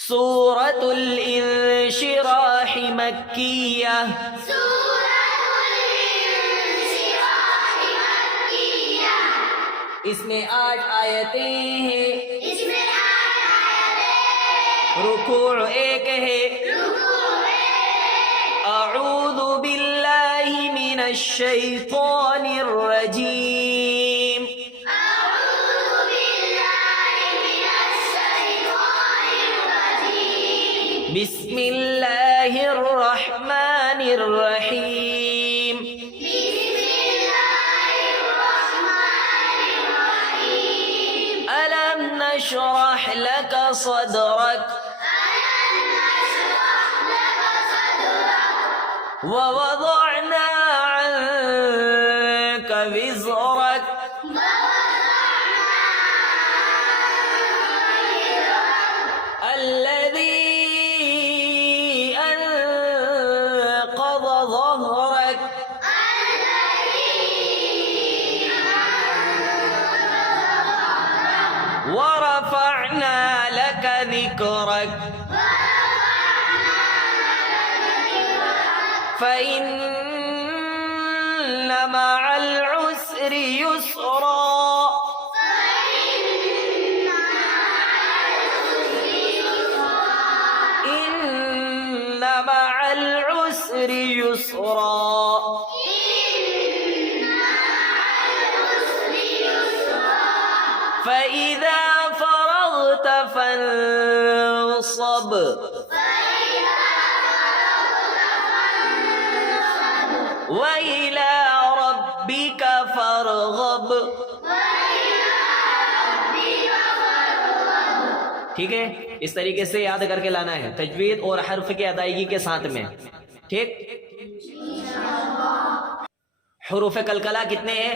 سورة الانشراح مکیہ، اس میں 8 آیتیں ہیں، رکوع 1 ہے۔ اعوذ باللہ من الشیطان الرجیم، بسم اللہ الرحمن الرحیم، ألم نشرح لك صدرك ووضعنا عنك وزرك الذي أنقض ظهرك ورفعنا لك ذكرك فإن مع العسر يسرا إن مع العسر يسرا فإذا فرغت فانصب وإلى ربك فارغب۔ ٹھیک ہے، اس طریقے سے یاد کر کے لانا ہے، تجوید اور حرف کی ادائیگی کے ساتھ میں۔ ٹھیک، حروف قلقلہ کتنے ہیں؟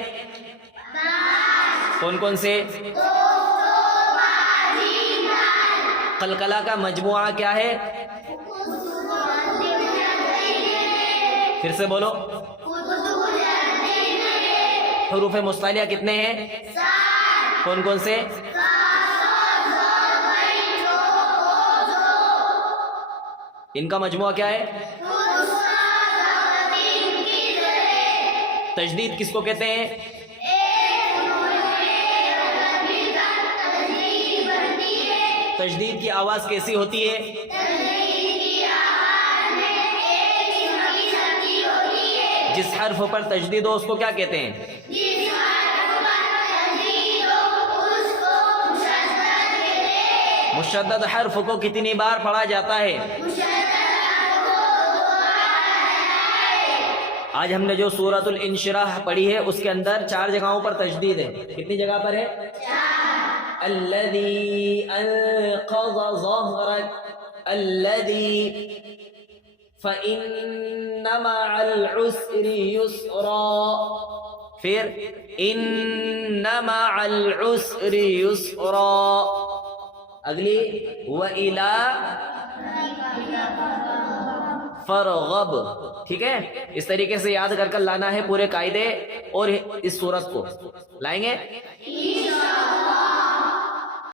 کون کون سے؟ قلقلہ کا مجموعہ کیا ہے؟ پھر سے بولو۔ حروف مستعلیہ کتنے ہیں؟ کون کون سے؟ ان کا مجموعہ کیا ہے؟ تجدید کس کو کہتے ہیں؟ تجدید کی آواز کیسی ہوتی ہے؟ جس حرف پر تجدید ہو اس کو کیا کہتے ہیں؟ مشدد حرف کو کتنی بار پڑھا جاتا ہے؟ آج ہم نے جو سورۃ الانشراح پڑھی ہے اس کے اندر 4 جگہوں پر تجدید ہے۔ کتنی جگہ پر ہے؟ الذی انقض ظہرک، الذی، فإن مع العسر يسرا، پھر إن مع العسر يسرا، اگلی وإلى فرغب۔ ٹھیک ہے، اس طریقے سے یاد کر لانا ہے پورے قاعدے اور اس صورت کو لائیں گے۔